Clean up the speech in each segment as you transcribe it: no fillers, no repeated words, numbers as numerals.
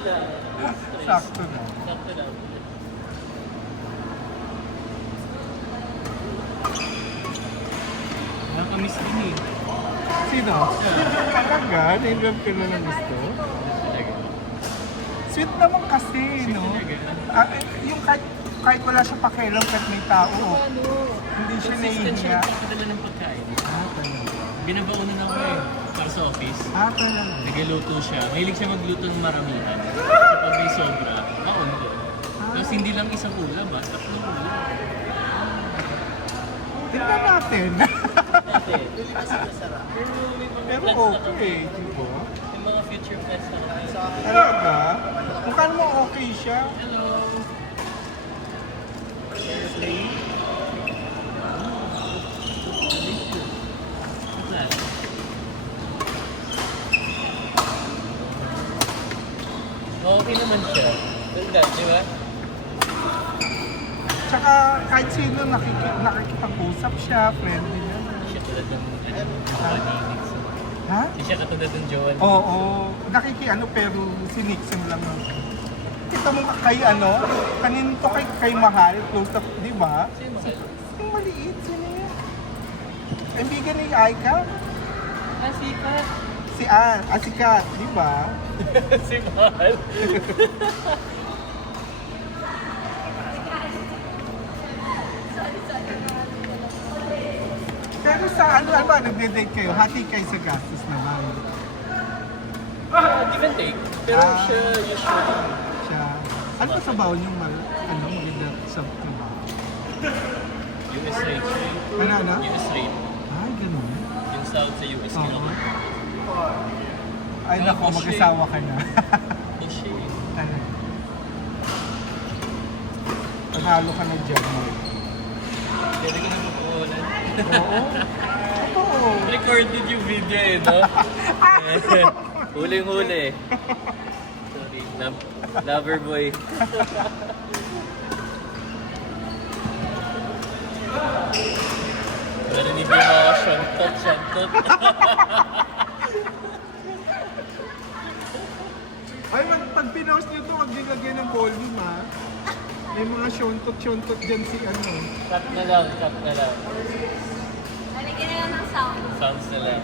lang. Sakto na. Sakto lang. Nakamiss din eh. Sino? Talaga? Na-inlove ka na ng gusto? Talaga. Sweet naman kasi, no? Yung kahit wala siya pakialam kahit may tao, Ano? hindi siya Consistent siya nahihiya. nagpapadala ng pagkain. Talaga. Binabaunan ako eh. Para sa office. Talaga. Nagluto siya. Mahilig siya magluto ng maramihan. Kapag may sobra, baon ko. Tapos hindi lang isang ulam, tatlong ulam. Tingnan natin. Pero may mga Pero plans na kami. okay, di ba? May mga future plans na kami. Talaga? Mukhang mo okay siya. Hello! Plan. Okay naman siya. Ganda, di ba? Tsaka kahit sino nakikipag-usap siya, friendly niya. Hindi siya tulad ng jowa ni Nixon. Ha? Hindi siya katulad ng jowa ni Oo, nakikiano pero si Nixon lang. Kita mo kay ano, kanino to kay Mahal, close up, di ba? Sino mahal? Yung maliit, sino yun? Kaibigan ni Aika? Ah, sikat! Si Ann, si Kat, di ba? Si Mahal. Pero sa ano ba, nagde-date kayo? Hati kayo sa gastos naman. Give and take. Pero siya usually Siya. Ano ba sa bawon yung maganda sa trabaho? US rate. Ano? US rate. Ay, ganun. Yung sahod sa US Oo. ganun. Ay, naku, mag-asawa ka na. Push eh. Ano? Panalo ka na dyan, Mark. Pwede ka na mapukulan. Oo. Oo. Recorded yung video eh, no? Huling-huli. Sorry. Lover boy. Narinig yung mga shantot. Ay, pag pinost nyo to, huwag nilagay ng volume, ha? May mga shontot-shontot dyan si ano. Cut na lang, cut na lang. Lalagyan na lang ng sound. Sounds na lang.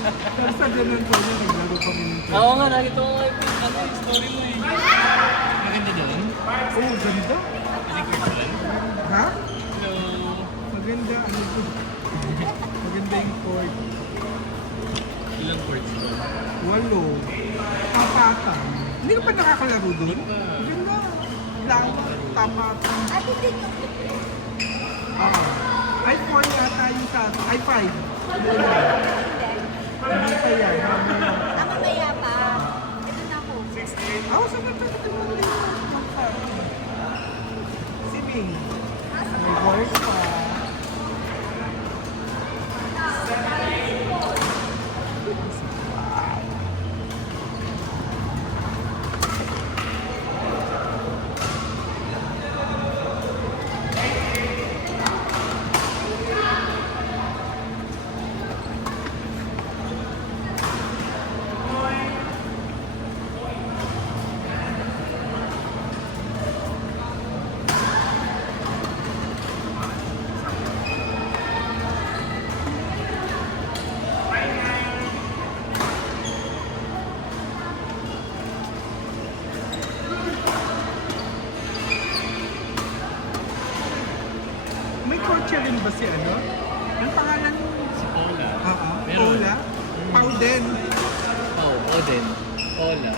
Pero sa ganun po yun, naglaro kami ng chess. Oo nga, nakita ko nga yung story mo eh. Maganda doon. Oh, ganda. Kasi virtual. Ha? So, Maganda, ano to? Maganda yung court. ilang courts doon? 8. Tapatan. Hindi ka pa nakakalaro doon? Hindi pa. Maganda. Lawak, tapatan. At hindi yung Ay, 4 yata yung sa atin. Ay, 5. hindi. Hindi pa yan. Mamaya. Mamaya pa. Ito na po. Ako sa kapatid mo rin. Si Ming. May work pa. May kotse rin ba si ano? Ang pangalan mo? Si Paula. Oo. Meron. Paula? Pauden. Oo, Oden. Paula.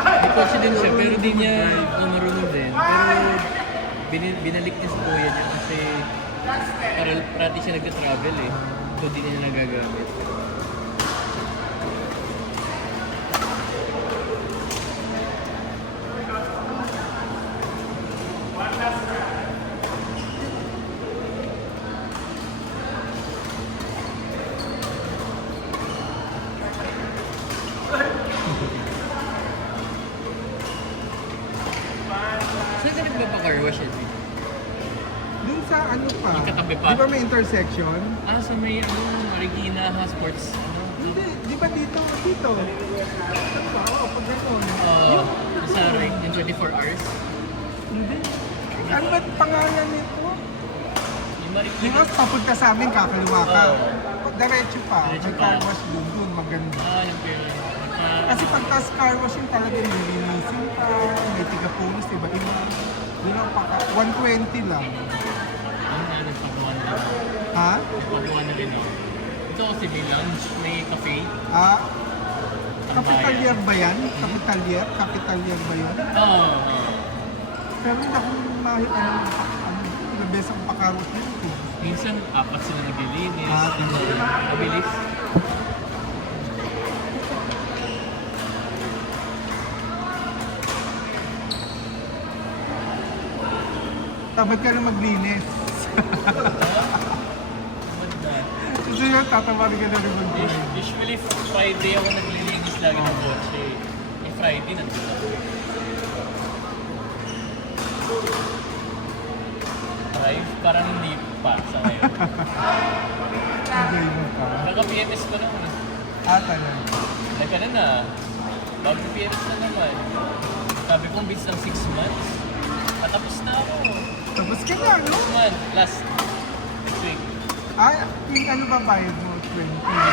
May coach din siya, pero di niya marunong din. Pero binalik niya sa kuya niya kasi parati siya nag-travel eh. So di niya nagagamit. Saan ka nagpapa-car wash eh? Dun sa ano pa? Yung katabi pa? Di ba may intersection? Ah, sa may Marikina Sports. Hindi. Di ba dito? Dito. Oo, pag gano'n. Sa right, yung 24 hours. Hindi. Ano ba pangalan nito? Yung Di Marikina. ba papunta sa amin, kakaliwa ka. Oo. Diretso pa. Diretso May pa. car wash dun, maganda. Yung pero. Kasi pagkas car wash yung talagang nilinisin pa, may tiga-police, iba-iba. Yun ang 120 lang. Nagpagawa na rin. Ha? Nagpagawa na rin ako. Ito kasi may lounge, may cafe. Ah, Kapitalier ba yan? Kapitalier? Kapitalier ba yun? Oo. Pero hindi ako the best ang pakarot nito. Minsan, 4 sila naglilinis. Ah, Mabilis. Tamad ka na maglinis. Tamad na. Kasi yun, tatawarin ka na rin maglinis. Usually, Friday ako naglilinis lagi ng kotse. May Friday, nandun ako. Drive, parang hindi pa sa ngayon. Enjoy mo pa. Naka-PMS ko naman. Talaga. Nagka na. Mag-PMS na naman. Sabi kong bis ng 6 months. Natapos na ako. Tapos ka na, no? 6 months, last next week. Yung ano ba bayad mo? 20?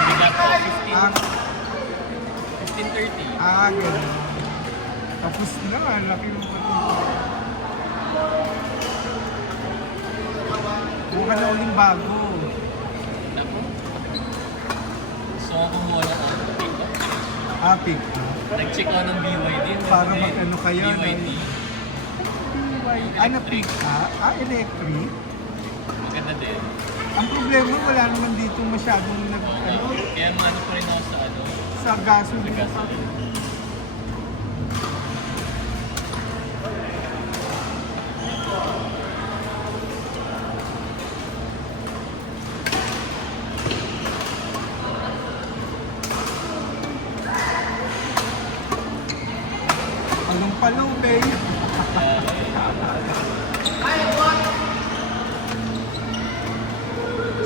Bigla ko, Ah, 15:30. ganun. Tapos na, laki mo pa ito. Buka na uling bago. Naku. Gusto ko kumuha ng pick up. Pick. Nag-check ako ng BYD. Para mag-ano kayo, no? BYD. Ano pick electric? Maganda din. Ang problema, wala naman dito masyadong Kaya ano pa rin ako sa sa gasoline. gasoline. Anong palubay?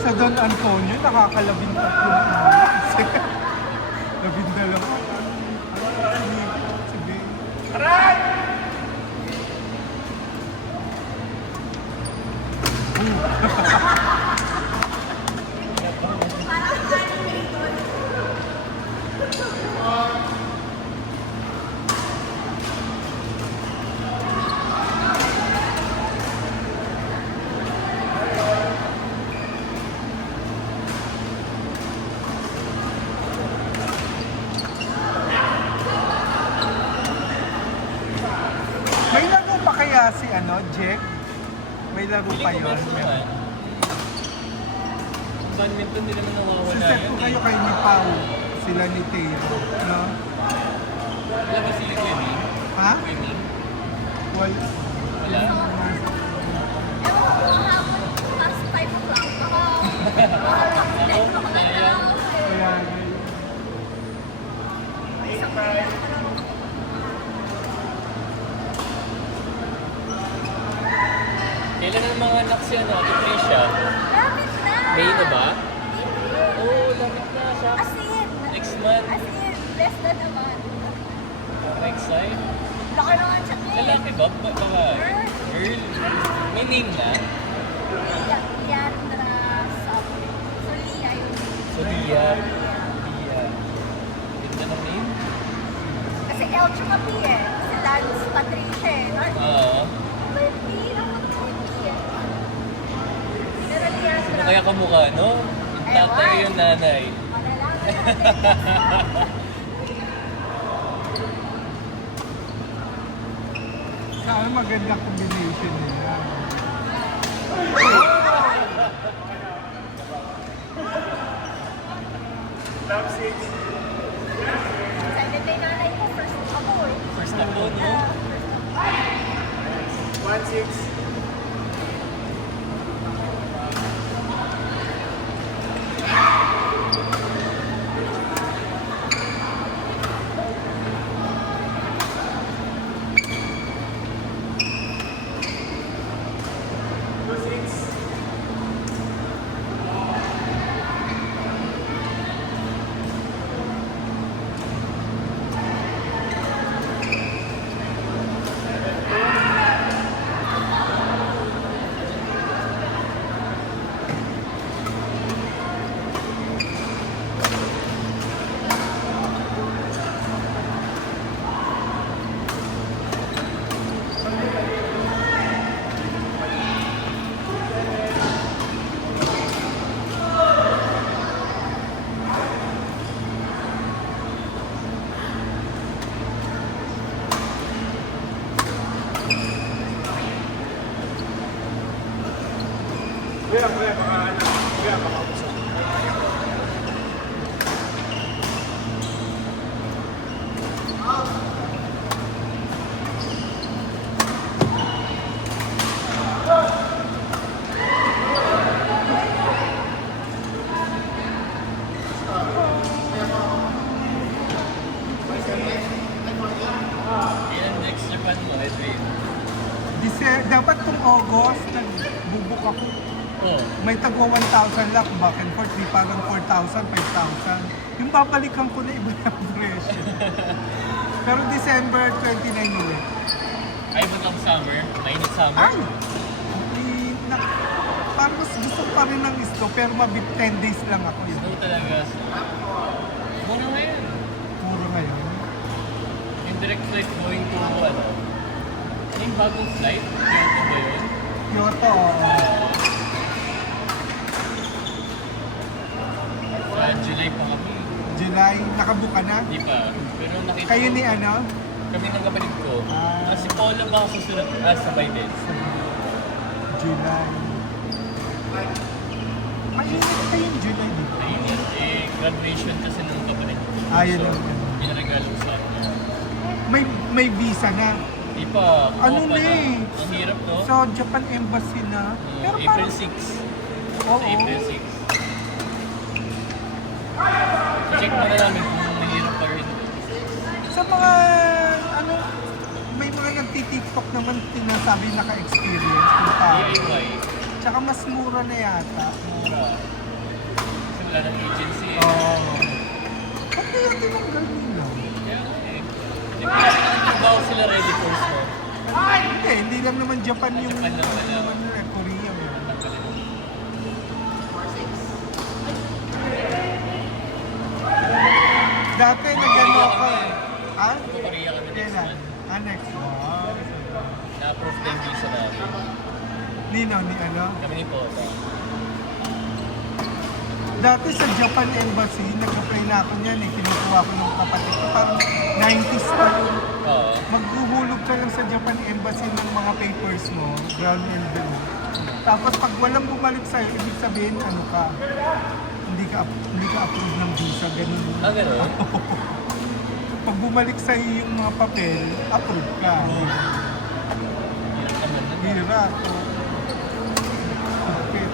Sa Don Antonio, nakakalabing tatlong kasi labindalawa. Sige. Aray! ano, Jack. May laro pa yun. Badminton, hindi naman nawawala Siset yan. ko kayo kay ni Pau. Sila ni Teo. No? Wala ba si Kenny? Ha? Kenny? Wala. Wala? Ewan ko, kahapon, past 5 o'clock, baka makakapit ko na lang. Kaya, Isang kaya ko lang. Kailan ang mga anak siya, no? Ito Trisha. Lapit na! May na ba? Oo, lamit na siya. As in, Next month. less than a month. Next time. Laki naman siya. Lalaki ba? Baka girl. May name na. Leandra something. So, Lia yun. So, Lia. Lia. Ganda ng name. Kasi L tsaka P eh. Si Lance Patricia eh. Oo. May P lang mo yung P eh. Pero Leandra. Sino kaya kamukha, no? Yung tatay Ewan. yung nanay. Malalaman natin. saan maganda combination nila. Excited na yung nanay ko. First ako eh. First na po, no? Yan ang next Japan mo, Edwin. Dapat kung August, nagbubuk ako. Oh. May tagwa 1,000 lang, back and forth, di parang 4,000, 5,000. Yung babalikan ko na iba yung presyo. Pero December 29 ulit. Ay, ba't ang summer? Mainit summer? Ay! Parang mas gusto ko pa rin ng isto, pero mabit 10 days lang ako yun. Snow talaga. Muna ngayon. Puro ngayon. Yung direct flight going to, ano? Yung bagong flight? Kyoto ba yun? Kyoto, oo. Sa July pa kami. July, nakabuka na. Di pa. Pero nakita Kayo ko, ni ano? kami ng kapatid ko. Ah. Si Paula ba ako susunod? Sabay din. July. Mainit pa yung July, di ba? Ayun, graduation kasi ng kapatid ko. Ayun So, lang. pinaregalo ko sa akin. May visa na. Di pa. Ano kuha pa na eh? Ang hirap, no? So, Japan Embassy na. Pero April parang, 6. oo. Sa April 6. So, check mo na namin kung mahirap pa rin. Sa mga, ano, may mga nagtitiktok naman sinasabi naka-experience ng tao. DIY. Tsaka mas mura na yata. Mura. Kasi wala ng agency eh. Oo. Ba't kaya tinanggal nila? Kaya nga eh. Hindi ko kasi nagtrabaho sila ready for snow. Hindi lang naman Japan yung, Japan lang pala. naman nila, Korea. Dati nag-ano ako eh. Ha? Korea kami next Kailan? month. Next month. Na-approve na yung visa namin. Nino, ni ano? Kami ni Pota. Dati sa Japan Embassy, nag-apply na ako niyan eh. Kinukuha ko ng kapatid ko. Parang 90s pa yun. Oo. maghuhulog ka lang sa Japan Embassy ng mga papers mo, ground envelope. Tapos pag walang bumalik sa'yo, ibig sabihin, ano ka, hindi ka approve ng visa, ganun. Ah, gano'n? Pag bumalik sa'yo yung mga papel, approve ka. Hirap naman nun. Hirap. Okay.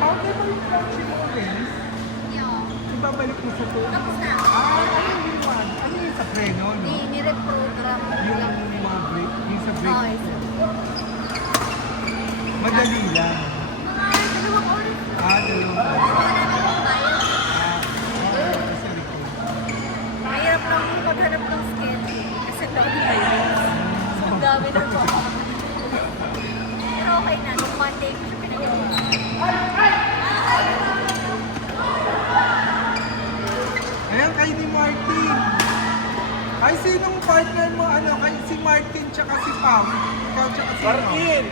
How di ba yung country mo, Lens? Yeah. Ibabalik mo sa to? Tapos na. Ano yung one? Ano yung sa preno, no? Ni-reprogram Yung lang. mga break, yung sa break. Oo, isa. Madali lang. Mga dalawang oras. Dalawang Wala na akong bayad. sa likod. Mahirap lang maghanap ng schedule. Kasi dami tayo. Ang dami ng mga. Pero okay na. Nung Monday ko siya pinagawa. Ayan, kay ni Martin. Ay, sinong partner mo? Ano, kay si Martin tsaka si Pam. Ikaw tsaka si Martin.